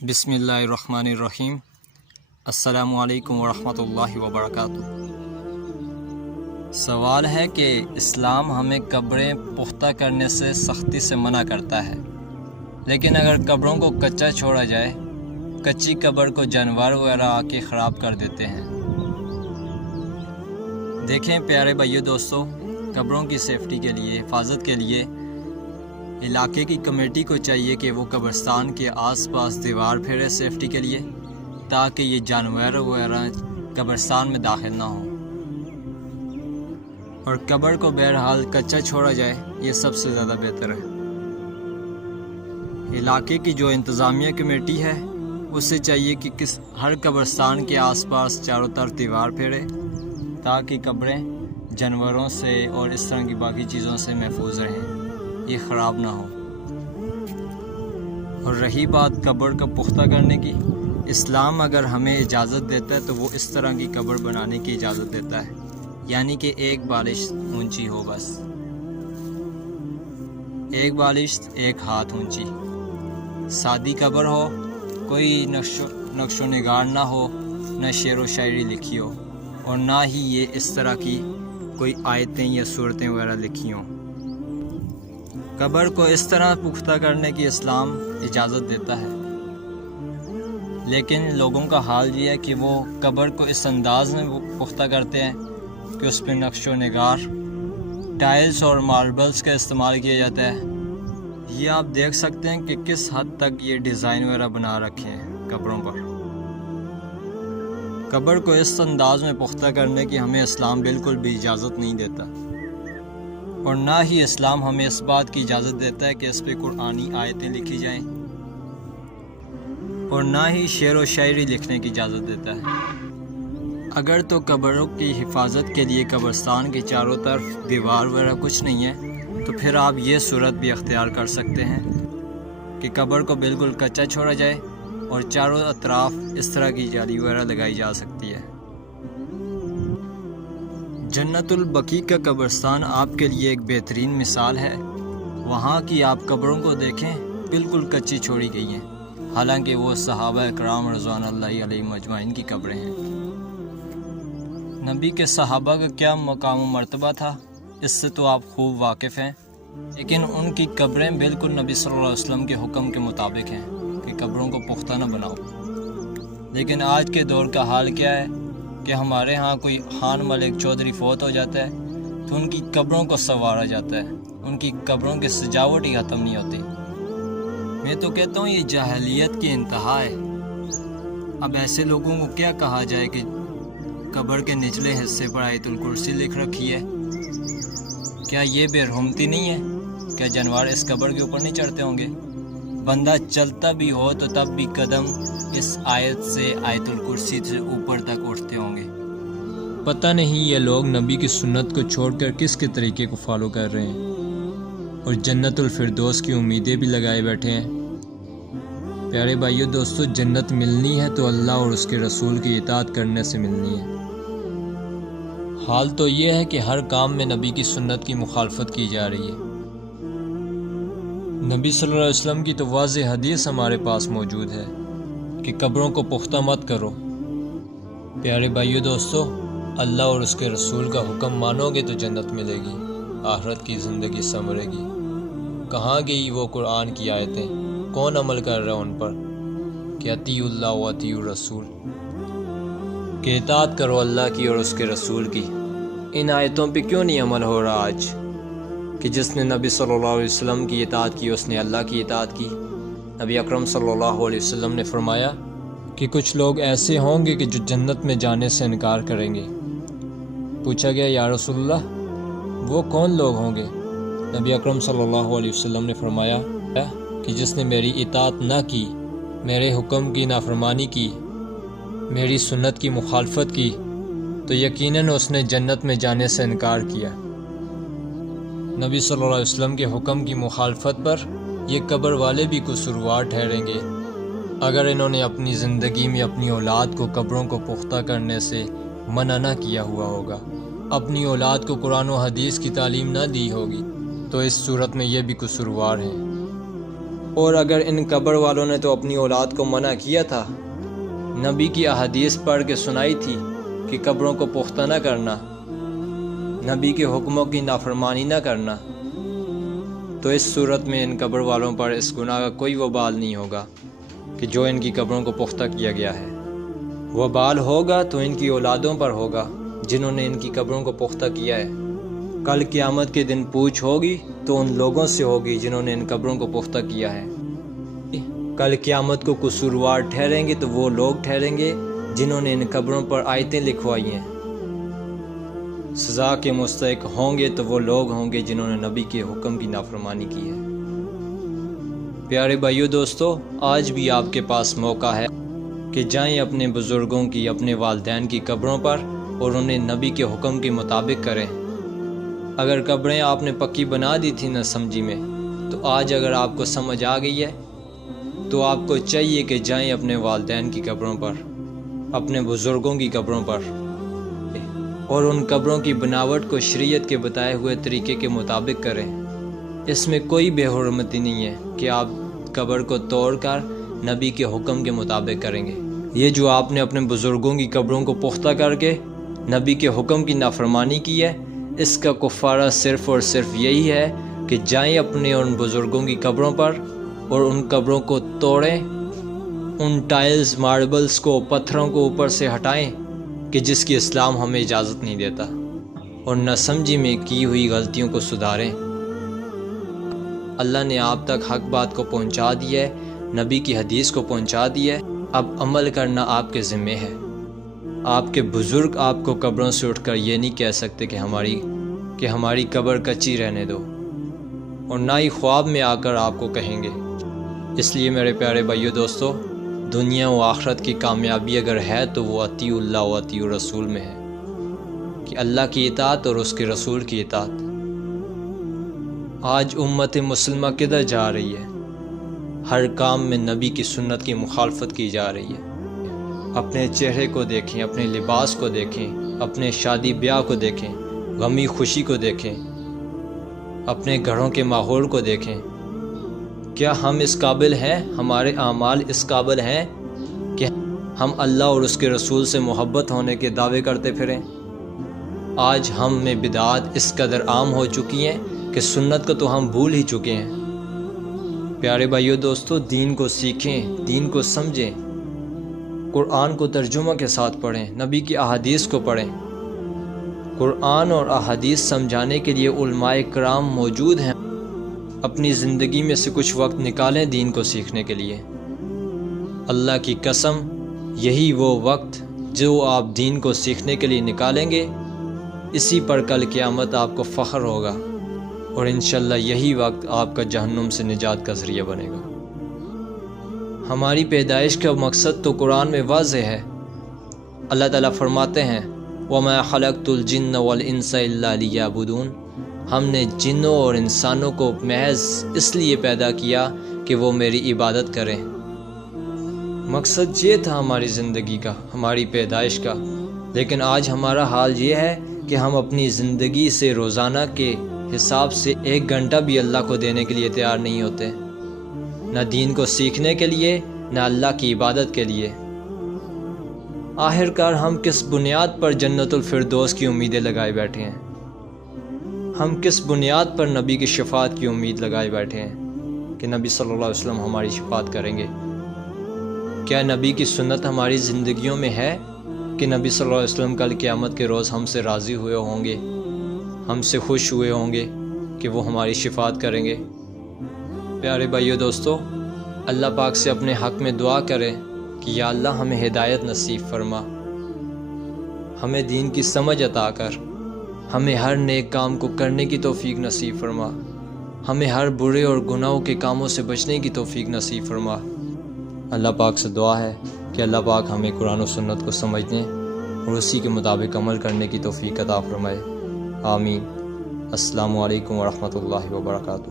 بسم اللہ الرحمن الرحیم۔ السلام علیکم ورحمۃ اللہ وبرکاتہ۔ سوال ہے کہ اسلام ہمیں قبریں پختہ کرنے سے سختی سے منع کرتا ہے، لیکن اگر قبروں کو کچا چھوڑا جائے، کچی قبر کو جانور وغیرہ آ کے خراب کر دیتے ہیں۔ دیکھیں پیارے بھائیو دوستو، قبروں کی سیفٹی کے لیے، حفاظت کے لیے علاقے کی کمیٹی کو چاہیے کہ وہ قبرستان کے آس پاس دیوار پھیرے سیفٹی کے لیے، تاکہ یہ جانور وغیرہ قبرستان میں داخل نہ ہوں، اور قبر کو بہرحال کچا چھوڑا جائے، یہ سب سے زیادہ بہتر ہے۔ علاقے کی جو انتظامیہ کمیٹی ہے اسے چاہیے کہ ہر قبرستان کے آس پاس چاروں طرف دیوار پھیرے، تاکہ قبریں جانوروں سے اور اس طرح کی باقی چیزوں سے محفوظ رہیں، یہ خراب نہ ہو۔ اور رہی بات قبر کو پختہ کرنے کی، اسلام اگر ہمیں اجازت دیتا ہے تو وہ اس طرح کی قبر بنانے کی اجازت دیتا ہے، یعنی کہ ایک بالش اونچی ہو، بس ایک بالش ایک ہاتھ اونچی، سادی قبر ہو، کوئی نقش و نگار نہ ہو، نہ شعر و شاعری لکھی ہو، اور نہ ہی یہ اس طرح کی کوئی آیتیں یا صورتیں وغیرہ لکھی ہوں۔ قبر کو اس طرح پختہ کرنے کی اسلام اجازت دیتا ہے، لیکن لوگوں کا حال یہ ہے کہ وہ قبر کو اس انداز میں پختہ کرتے ہیں کہ اس پہ نقش و نگار، ٹائلز اور ماربلز کا استعمال کیا جاتا ہے۔ یہ آپ دیکھ سکتے ہیں کہ کس حد تک یہ ڈیزائن وغیرہ بنا رکھے ہیں قبروں پر۔ قبر کو اس انداز میں پختہ کرنے کی ہمیں اسلام بالکل بھی اجازت نہیں دیتا، اور نہ ہی اسلام ہمیں اس بات کی اجازت دیتا ہے کہ اس پہ قرآنی آیتیں لکھی جائیں، اور نہ ہی شعر و شاعری لکھنے کی اجازت دیتا ہے۔ اگر تو قبروں کی حفاظت کے لیے قبرستان کے چاروں طرف دیوار وغیرہ کچھ نہیں ہے، تو پھر آپ یہ صورت بھی اختیار کر سکتے ہیں کہ قبر کو بالکل کچا چھوڑا جائے اور چاروں اطراف اس طرح کی جالی وغیرہ لگائی جا سکتی ہے۔ جنت البقیع کا قبرستان آپ کے لیے ایک بہترین مثال ہے۔ وہاں کی آپ قبروں کو دیکھیں، بالکل کچی چھوڑی گئی ہیں، حالانکہ وہ صحابہ اکرام رضوان اللہ علیہم اجمعین کی قبریں ہیں۔ نبی کے صحابہ کا کیا مقام و مرتبہ تھا، اس سے تو آپ خوب واقف ہیں، لیکن ان کی قبریں بالکل نبی صلی اللہ علیہ وسلم کے حکم کے مطابق ہیں کہ قبروں کو پختہ نہ بناؤ۔ لیکن آج کے دور کا حال کیا ہے کہ ہمارے ہاں کوئی خان ملک چودھری فوت ہو جاتا ہے تو ان کی قبروں کو سنوارا جاتا ہے، ان کی قبروں کی سجاوٹ ہی ختم نہیں ہوتی۔ میں تو کہتا ہوں یہ جاہلیت کی انتہا ہے۔ اب ایسے لوگوں کو کیا کہا جائے کہ قبر کے نچلے حصے پر آیت الکرسی لکھ رکھی ہے؟ کیا یہ بے رحمتی نہیں ہے؟ کیا جانور اس قبر کے اوپر نہیں چڑھتے ہوں گے؟ بندہ چلتا بھی ہو تو تب بھی قدم اس آیت سے، آیت الکرسی سے اوپر تک اٹھتے ہوں گے۔ پتہ نہیں یہ لوگ نبی کی سنت کو چھوڑ کر کس کے طریقے کو فالو کر رہے ہیں، اور جنت الفردوس کی امیدیں بھی لگائے بیٹھے ہیں۔ پیارے بھائیو دوستو، جنت ملنی ہے تو اللہ اور اس کے رسول کی اطاعت کرنے سے ملنی ہے۔ حال تو یہ ہے کہ ہر کام میں نبی کی سنت کی مخالفت کی جا رہی ہے۔ نبی صلی اللہ علیہ وسلم کی تو واضح حدیث ہمارے پاس موجود ہے کہ قبروں کو پختہ مت کرو۔ پیارے بھائیو دوستو، اللہ اور اس کے رسول کا حکم مانو گے تو جنت ملے گی، آخرت کی زندگی سنورے گی۔ کہاں گئی وہ قرآن کی آیتیں؟ کون عمل کر رہا ہے ان پر کہ اطیعوا اللہ و اطیعوا الرسول، کہ اطاعت کرو اللہ کی اور اس کے رسول کی؟ ان آیتوں پہ کیوں نہیں عمل ہو رہا آج کہ جس نے نبی صلی اللہ علیہ وسلم کی اطاعت کی اس نے اللہ کی اطاعت کی؟ نبی اکرم صلی اللہ علیہ وسلم نے فرمایا کہ کچھ لوگ ایسے ہوں گے کہ جو جنت میں جانے سے انکار کریں گے۔ پوچھا گیا یا رسول اللہ وہ کون لوگ ہوں گے؟ نبی اکرم صلی اللہ علیہ وسلم نے فرمایا کہ جس نے میری اطاعت نہ کی، میرے حکم کی نافرمانی کی، میری سنت کی مخالفت کی، تو یقیناً اس نے جنت میں جانے سے انکار کیا۔ نبی صلی اللہ علیہ وسلم کے حکم کی مخالفت پر یہ قبر والے بھی قصوروار ٹھہریں گے اگر انہوں نے اپنی زندگی میں اپنی اولاد کو قبروں کو پختہ کرنے سے منع نہ کیا ہوا ہوگا، اپنی اولاد کو قرآن و حدیث کی تعلیم نہ دی ہوگی، تو اس صورت میں یہ بھی قصوروار ہیں۔ اور اگر ان قبر والوں نے تو اپنی اولاد کو منع کیا تھا، نبی کی احادیث پڑھ کے سنائی تھی کہ قبروں کو پختہ نہ کرنا، نبی کے حکموں کی نافرمانی نہ کرنا، تو اس صورت میں ان قبر والوں پر اس گناہ کا کوئی وبال نہیں ہوگا کہ جو ان کی قبروں کو پختہ کیا گیا ہے۔ وبال ہوگا تو ان کی اولادوں پر ہوگا جنہوں نے ان کی قبروں کو پختہ کیا ہے۔ کل قیامت کے دن پوچھ ہوگی تو ان لوگوں سے ہوگی جنہوں نے ان قبروں کو پختہ کیا ہے۔ کل قیامت کو قصوروار ٹھہریں گے تو وہ لوگ ٹھہریں گے جنہوں نے ان قبروں پر آیتیں لکھوائی ہیں۔ سزا کے مستحق ہوں گے تو وہ لوگ ہوں گے جنہوں نے نبی کے حکم کی نافرمانی کی ہے۔ پیارے بھائیو دوستو، آج بھی آپ کے پاس موقع ہے کہ جائیں اپنے بزرگوں کی، اپنے والدین کی قبروں پر اور انہیں نبی کے حکم کے مطابق کریں۔ اگر قبریں آپ نے پکی بنا دی تھی نہ سمجھی میں، تو آج اگر آپ کو سمجھ آ گئی ہے تو آپ کو چاہیے کہ جائیں اپنے والدین کی قبروں پر، اپنے بزرگوں کی قبروں پر، اور ان قبروں کی بناوٹ کو شریعت کے بتائے ہوئے طریقے کے مطابق کریں۔ اس میں کوئی بے حرمتی نہیں ہے کہ آپ قبر کو توڑ کر نبی کے حکم کے مطابق کریں گے۔ یہ جو آپ نے اپنے بزرگوں کی قبروں کو پختہ کر کے نبی کے حکم کی نافرمانی کی ہے، اس کا کفارہ صرف اور صرف یہی ہے کہ جائیں اپنے ان بزرگوں کی قبروں پر اور ان قبروں کو توڑیں، ان ٹائلز، ماربلز کو، پتھروں کو اوپر سے ہٹائیں کہ جس کی اسلام ہمیں اجازت نہیں دیتا، اور نہ سمجھی میں کی ہوئی غلطیوں کو سدھاریں۔ اللہ نے آپ تک حق بات کو پہنچا دیا ہے، نبی کی حدیث کو پہنچا دیا ہے، اب عمل کرنا آپ کے ذمے ہے۔ آپ کے بزرگ آپ کو قبروں سے اٹھ کر یہ نہیں کہہ سکتے کہ ہماری قبر کچی رہنے دو، اور نہ ہی خواب میں آ کر آپ کو کہیں گے۔ اس لیے میرے پیارے بھائیو دوستو، دنیا و آخرت کی کامیابی اگر ہے تو وہ اطیع اللہ و اطیع رسول میں ہے، کہ اللہ کی اطاعت اور اس کے رسول کی اطاعت۔ آج امت مسلمہ کدھر جا رہی ہے؟ ہر کام میں نبی کی سنت کی مخالفت کی جا رہی ہے۔ اپنے چہرے کو دیکھیں، اپنے لباس کو دیکھیں، اپنے شادی بیاہ کو دیکھیں، غمی خوشی کو دیکھیں، اپنے گھروں کے ماحول کو دیکھیں۔ کیا ہم اس قابل ہیں، ہمارے اعمال اس قابل ہیں کہ ہم اللہ اور اس کے رسول سے محبت ہونے کے دعوے کرتے پھریں؟ آج ہم میں بدعات اس قدر عام ہو چکی ہیں کہ سنت کو تو ہم بھول ہی چکے ہیں۔ پیارے بھائیو دوستو، دین کو سیکھیں، دین کو سمجھیں، قرآن کو ترجمہ کے ساتھ پڑھیں، نبی کی احادیث کو پڑھیں۔ قرآن اور احادیث سمجھانے کے لیے علماء کرام موجود ہیں۔ اپنی زندگی میں سے کچھ وقت نکالیں دین کو سیکھنے کے لیے۔ اللہ کی قسم، یہی وہ وقت جو آپ دین کو سیکھنے کے لیے نکالیں گے، اسی پر کل قیامت آپ کو فخر ہوگا، اور انشاءاللہ یہی وقت آپ کا جہنم سے نجات کا ذریعہ بنے گا۔ ہماری پیدائش کا مقصد تو قرآن میں واضح ہے۔ اللہ تعالیٰ فرماتے ہیں وَمَا خَلَقْتُ الْجِنَّ وَالْإِنسَ إِلَّا لِيَعْبُدُونَ، ہم نے جنوں اور انسانوں کو محض اس لیے پیدا کیا کہ وہ میری عبادت کریں۔ مقصد یہ تھا ہماری زندگی کا، ہماری پیدائش کا، لیکن آج ہمارا حال یہ ہے کہ ہم اپنی زندگی سے روزانہ کے حساب سے 1 گھنٹہ بھی اللہ کو دینے کے لیے تیار نہیں ہوتے، نہ دین کو سیکھنے کے لیے، نہ اللہ کی عبادت کے لیے۔ آخرکار ہم کس بنیاد پر جنت الفردوس کی امیدیں لگائے بیٹھے ہیں؟ ہم کس بنیاد پر نبی کی شفاعت کی امید لگائے بیٹھے ہیں کہ نبی صلی اللہ علیہ وسلم ہماری شفاعت کریں گے؟ کیا نبی کی سنت ہماری زندگیوں میں ہے کہ نبی صلی اللہ علیہ وسلم کل قیامت کے روز ہم سے راضی ہوئے ہوں گے، ہم سے خوش ہوئے ہوں گے کہ وہ ہماری شفاعت کریں گے؟ پیارے بھائیو دوستو، اللہ پاک سے اپنے حق میں دعا کریں کہ یا اللہ ہمیں ہدایت نصیب فرما، ہمیں دین کی سمجھ عطا کر، ہمیں ہر نیک کام کو کرنے کی توفیق نصیب فرما، ہمیں ہر برے اور گناہوں کے کاموں سے بچنے کی توفیق نصیب فرما۔ اللہ پاک سے دعا ہے کہ اللہ پاک ہمیں قرآن و سنت کو سمجھنے اور اسی کے مطابق عمل کرنے کی توفیق عطا فرمائے۔ آمین۔ السلام علیکم ورحمۃ اللہ وبرکاتہ۔